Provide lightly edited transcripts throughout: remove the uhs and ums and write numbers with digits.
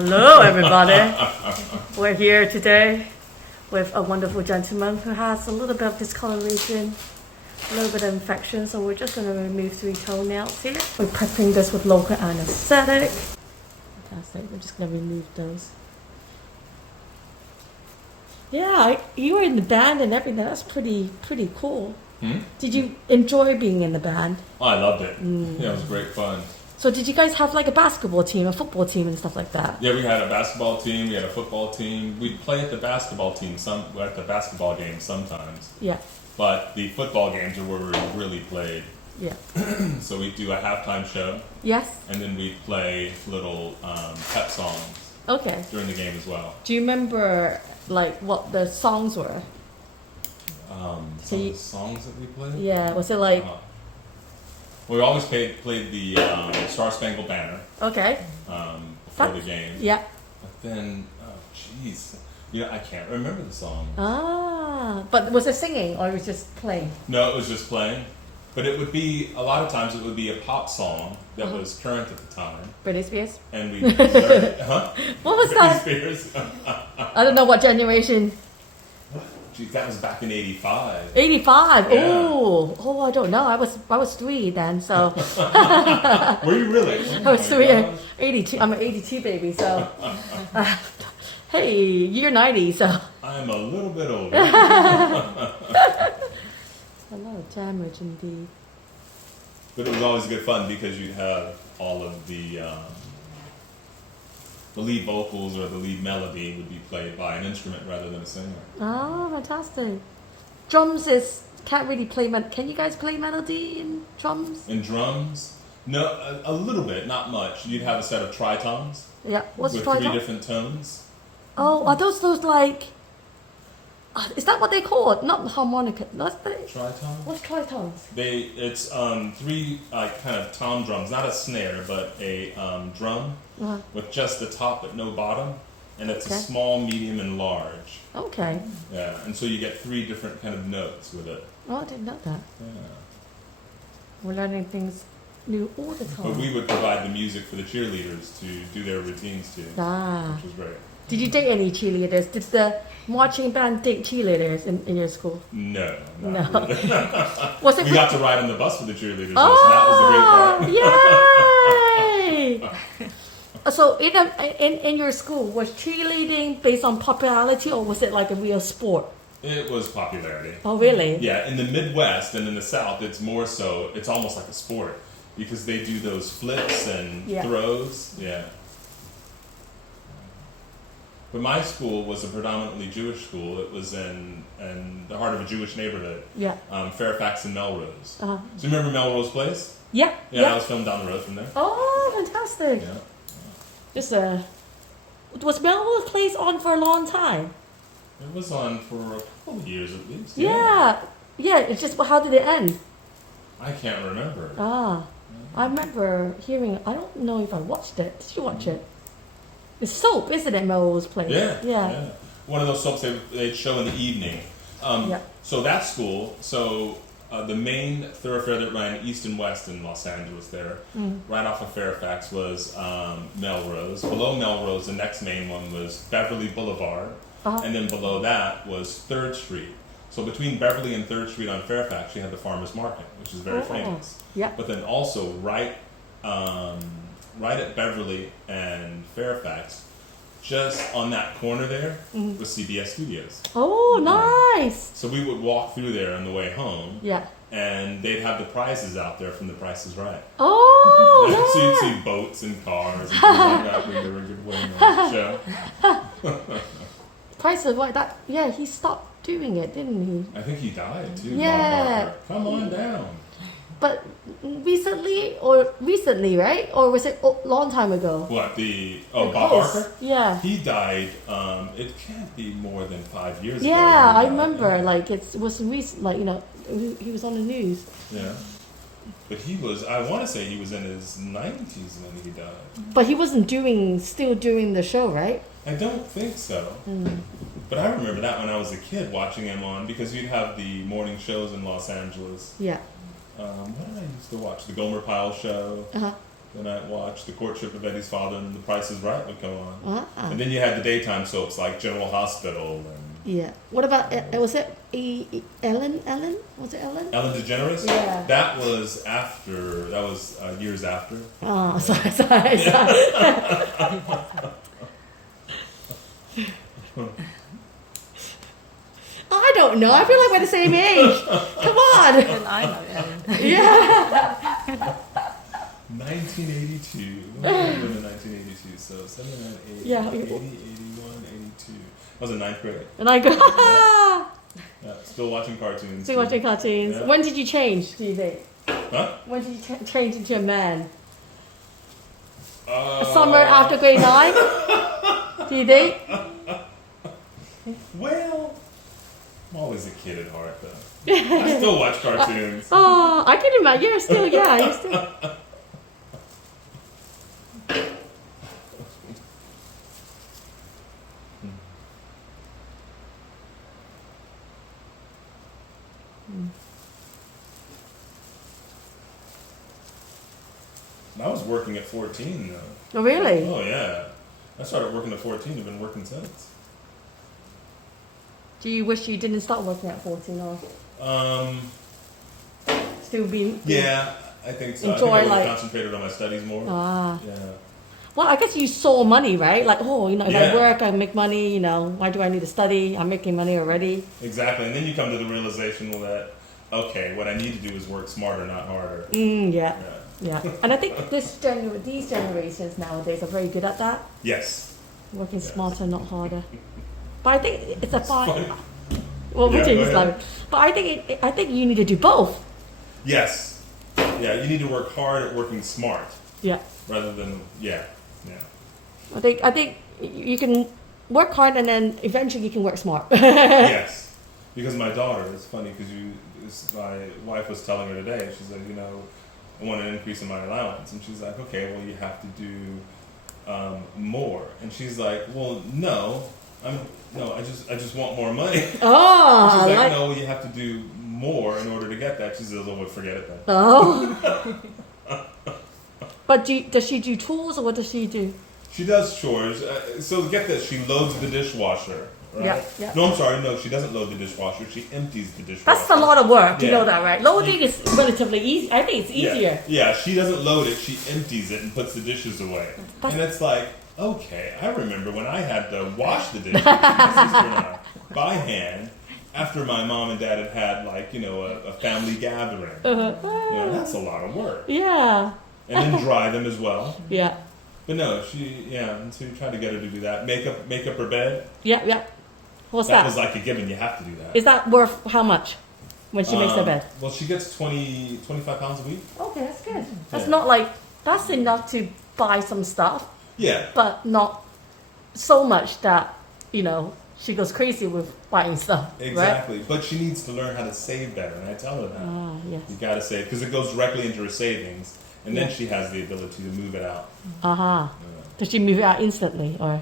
Hello, everybody. We're here today with a wonderful gentleman who has a little bit of discoloration, a little bit of infection, so we're just going to remove 3 toenails here. We're prepping this with local anesthetic. Fantastic. We're just going to remove those. Yeah, you were in the band and everything. That's pretty cool. Did you enjoy being in the band? Oh, I loved it. Yeah, it was great fun. So did you guys have like a basketball team, a football team and stuff like that? Yeah, we had a basketball team, we had a football team. We'd play at the basketball team, at the basketball games sometimes. Yeah. But the football games are where we really played. Yeah. So we'd do a halftime show. Yes. And then we'd play little pep songs. Okay. During the game as well. Do you remember like what the songs were? Some of the songs that we played? Yeah, was it like... we always played the Star Spangled Banner. Okay. Before the game. Yeah. But then, I can't remember the song. But was it singing or it was just playing? No, it was just playing. But it would be, a lot of times it would be a pop song that was current at the time. Britney Spears? And we learned, What was Britney that? Spears. I don't know what generation. Geez, that was back in 85. 85? Yeah. Oh, I don't know. I was 3 then, so. Were you really? I was 3. 82. I'm an 82 baby, so. Hey, you're 90, so. I'm a little bit older. A lot of damage indeed. But it was always good fun because you'd have all of the lead vocals or the lead melody would be played by an instrument rather than a singer. Oh, fantastic. Drums can't really play, can you guys play melody in drums? In drums? No, a little bit, not much. You'd have a set of tritones. Yeah, what's with tritone? 3 different tones. Oh, are those like... is that what they call it? Not harmonica. Tritone? What's tritones? It's 3 kind of tom drums, not a snare, but a drum with just the top but no bottom, and it's a small, medium, and large. Okay. Yeah, and so you get 3 different kind of notes with it. Oh, I didn't know that. Yeah. We're learning things new all the time. But we would provide the music for the cheerleaders to do their routines to, which was great. Did you date any cheerleaders? Did the marching band date cheerleaders in your school? No. No. Really. We got to ride on the bus with the cheerleaders, so that was the great Yay! part. So in your school, was cheerleading based on popularity or was it like a real sport? It was popularity. Oh, really? Yeah, in the Midwest and in the South, it's more so, it's almost like a sport because they do those flips and throws. Yeah. But my school was a predominantly Jewish school. It was in the heart of a Jewish neighborhood. Yeah. Fairfax and Melrose. So you remember Melrose Place? Yeah. Yeah, that was filmed down the road from there. Oh, fantastic. Yeah. Was Melrose Place on for a long time? It was on for a couple of years at least. Yeah. Yeah, it's just, how did it end? I can't remember. I remember hearing, I don't know if I watched it. Did you watch it? It's soap, isn't it, Melrose Place? Yeah. One of those soaps they'd show in the evening. So that school, the main thoroughfare that ran east and west in Los Angeles there, right off of Fairfax, was Melrose. Below Melrose, the next main one was Beverly Boulevard. And then below that was 3rd Street. So between Beverly and 3rd Street on Fairfax, you had the Farmers Market, which is very famous. Yeah. But then also right at Beverly and Fairfax, just on that corner there was CBS Studios. Oh, nice! So we would walk through there on the way home. Yeah. And they'd have the prizes out there from The Price is Right. Oh, yeah. So you'd see boats and cars and things like that when they were winning the show. Price is Right, he stopped doing it, didn't he? I think he died too. Yeah. Come on down. But recently, right? Or was it a long time ago? What, Bob Barker? Yeah. He died, it can't be more than 5 years ago. Yeah, I remember, it was recent, he was on the news. Yeah. But I want to say he was in his 90s when he died. But he wasn't still doing the show, right? I don't think so. But I remember that when I was a kid watching him on, because you'd have the morning shows in Los Angeles. Yeah. What did I used to watch? The Gomer Pyle show. Then I'd watch The Courtship of Eddie's Father and The Price is Right would come on. Ah. And then you had the daytime soaps like General Hospital and Yeah. What about, was it Ellen? Was it Ellen? Ellen DeGeneres? Yeah. That was years after. Oh, sorry. I don't know. I feel like we're the same age. Come on. And I know Ellen. Yeah. 1982. When was I born in 1982? So 79, 80, Yeah. 80, 81, 82. I was in 9th grade. And I go, Yeah, still watching cartoons. still watching cartoons. Yeah. When did you change, do you think? Huh? When did you change into a man? Uh, Summer after grade 9? Do you think? Well, I'm always a kid at heart, though. I still watch cartoons. Oh, I can imagine. You're still. I was working at 14, though. Oh, really? Oh, yeah. I started working at 14. I've been working since. Do you wish you didn't start working at 14 or still be? Yeah, I think so. Enjoy, I think I would like- have concentrated on my studies more. Ah. Yeah. Well, I guess you saw money, right? Like, oh, if I Yeah. work, I make money. Why do I need to study? I'm making money already. Exactly. And then you come to the realization that, okay, what I need to do is work smarter, not harder. Yeah. Yeah. Yeah. And I think these generations nowadays are very good at that. Yes. Working Yes. smarter, not harder. But I think it's a fine. funny. Well, Yeah, which go is ahead. like, but I think you need to do both. Yes. Yeah, you need to work hard at working smart Yeah. rather than, yeah. I think you can work hard and then eventually you can work smart. Yes. Because my daughter, it's funny because my wife was telling her today, she's like, I want an increase in my allowance. And she's like, okay, well, you have to do more. And she's like, well, no, I just want more money. Oh, She's I like, like. no, you have to do more in order to get that. She says, oh, well, forget it then. Oh. But does she do tools or what does she do? She does chores. So get this, she loads the dishwasher. Right? Yeah, yeah. No, I'm sorry. No, she doesn't load the dishwasher. She empties the dishwasher. That's a lot of work. You Yeah. know that, right? Loading is relatively easy. I think it's easier. Yeah, she doesn't load it. She empties it and puts the dishes away. And it's like, okay, I remember when I had to wash the dishes, my sister and I, by hand, after my mom and dad had like, a family gathering. That's a lot of work. Yeah. And then dry them as well. Yeah. But no, and so you try to get her to do that. Make up her bed. Yeah. What's That that? was like a given. You have to do that. Is that worth how much when she makes her bed? Well, she gets 25 pounds a week. Okay, that's good. That's Yeah. not like, that's enough to buy some stuff, Yeah. but not so much that, she goes crazy with buying stuff. Right? Exactly. But she needs to learn how to save better. And I tell her that. Ah, yes. You got to save. Because it goes directly into her savings. And then Yeah. she has the ability to move it out. Uh-huh. Does she move it out instantly or?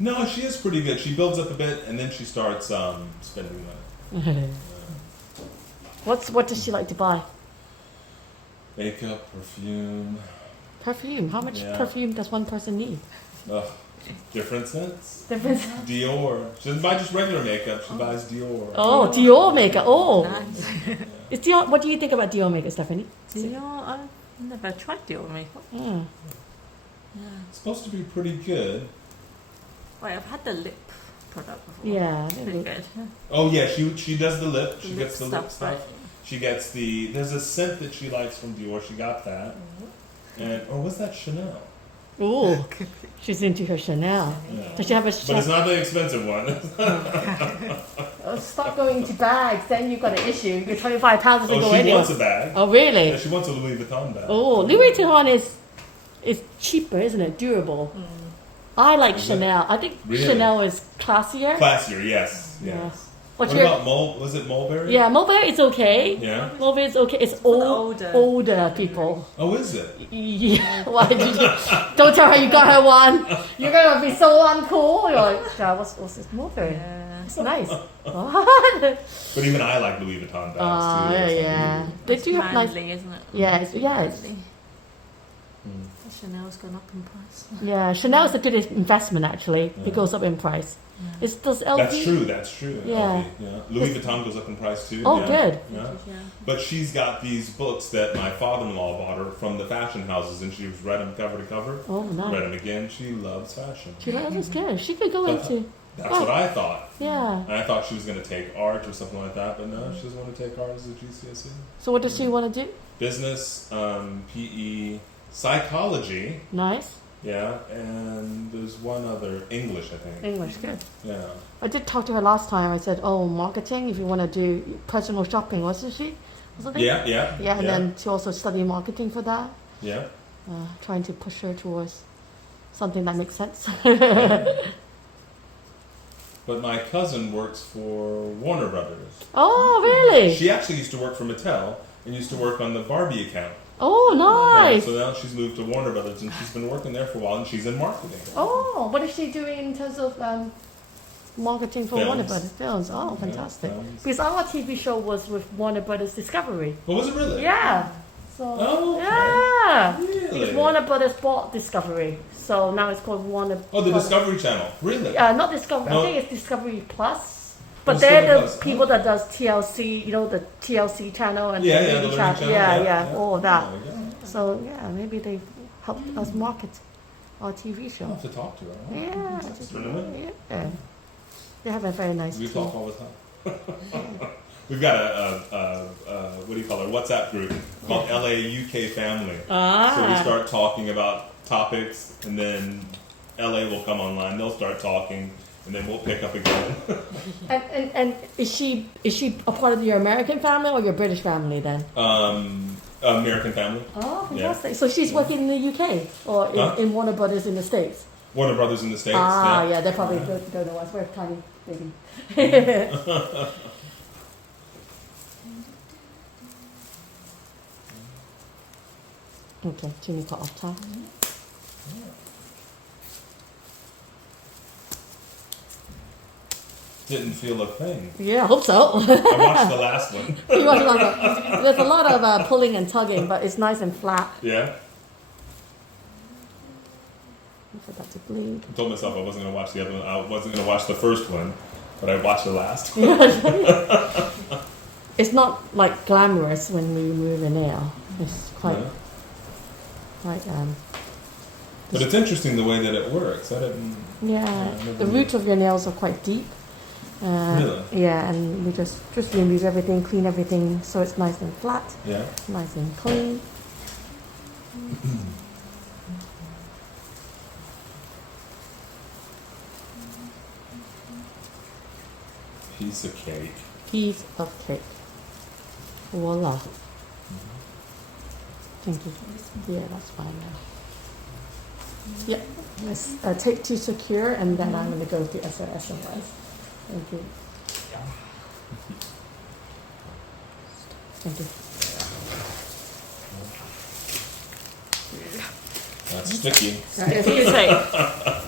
No, she is pretty good. She builds up a bit and then she starts spending money. What does she like to buy? Makeup, perfume. Perfume. How much Yeah. perfume does one person need? Ugh. Different scents. Different. Dior. She doesn't buy just regular makeup. She buys Dior. Oh, Dior makeup. Oh, Nice. is Dior? What do you think about Dior makeup, Stephanie? Dior, I've never tried Dior makeup. Mm. It's supposed to be pretty good. Wait, I've had the lip product before. Yeah. Pretty good. Oh yeah, she does the lip. She Lip gets the lip stuff. right. She gets there's a scent that she likes from Dior. She got that. Or was that Chanel? Ooh, she's into her Chanel. Yeah. Does she have a But it's Chanel? not the expensive one. Stop going into bags, then you've got an issue. Your 25 pounds doesn't Oh, go she anywhere. wants a bag. Oh, really? Yeah, she wants a Louis Vuitton bag. Oh, Louis Vuitton is cheaper, isn't it? Durable. I like Is it? Chanel. I think Really? Chanel is classier. Classier, yes. Yeah. Yes. What's What your? about was it Mulberry? Yeah, Mulberry is okay. Yeah. Mulberry is okay. It's For the older people. Oh, is it? Yeah. Why did you? Don't tell her you got her one. You're gonna be so uncool. You're like, God, what's this Mulberry? Yeah. It's nice. What? But even I like Louis Vuitton bags too. Yeah, It's like, yeah. ooh. They do have nice. Manly, isn't it? Yeah, it's Manly. Chanel's gone up in price. Yeah, Chanel is a good investment actually. It goes up in price. Yeah. Does LV? That's true. Yeah. LV, yeah. Louis Vuitton goes up in price too. Oh, yeah. good. Yeah. Yeah. But she's got these books that my father-in-law bought her from the fashion houses, and she's read them cover to cover. Oh, nice. Read them again. She loves fashion. That's good. She could go into. That's what I thought. Yeah. And I thought she was going to take art or something like that, but no, she doesn't want to take art as a GCSE. So what does she want to do? Business, PE, psychology. Nice. Yeah, and there's one other, English, I think. English, good. Yeah. I did talk to her last time. I said, "Oh, marketing. If you want to do personal shopping, wasn't she? Or something?" Yeah. Yeah, and then she also studied marketing for that. Yeah. Trying to push her towards something that makes sense. But my cousin works for Warner Brothers. Oh, really? She actually used to work for Mattel and used to work on the Barbie account. Oh, nice. Yeah, so now she's moved to Warner Brothers and she's been working there for a while and she's in marketing. Oh, what is she doing in terms of marketing for Films. Warner Brothers films? Oh, fantastic. films. Because our TV show was with Warner Brothers Discovery. What was it really? Yeah. So, Oh, okay. yeah. Really? Because Warner Brothers bought Discovery. So now it's called Warner Oh, the Brothers. Discovery Channel. Really? Not Discovery. No. I think it's Discovery Plus. But Discovery they're the Plus. people that does TLC, the TLC channel and Yeah, the the Learning Learning Channel. Channel, Yeah, all of that. Oh, my God. So yeah, maybe they helped us market our TV I'll show. have to talk to her. Yeah, Just for a minute. yeah. They have a very nice We team. talk all the time. We've got a what do you call it? WhatsApp group called LA UK Family. So we start talking about topics, and then LA will come online. They'll start talking, and then we'll pick up again. And is she a part of your American family or your British family then? American Family. Oh, fantastic! So she's working in the UK or in Warner Brothers in the States. Warner Brothers in the States. Yeah, they probably don't know us. We're tiny baby. Okay, Jimmy cut off time. Didn't feel a thing. Yeah, I hope so. I watched the last one. There's a lot of pulling and tugging, but it's nice and flat. Yeah. For that to bleed. I told myself I wasn't going to watch the other one. I wasn't going to watch the first one, but I watched the last. It's not like glamorous when we remove a nail. It's quite. But it's interesting the way that it works. I didn't. Yeah, the roots of your nails are quite deep. Really? Yeah, and we just remove everything, clean everything, so it's nice and flat, Yeah. nice and clean. Piece of cake. Piece of cake. Voila. Thank you. Yeah, that's fine now. Yeah, let's take to secure, and then I'm going to go to SOS and Y. Thank you. Thank you. That's sticky. It's safe.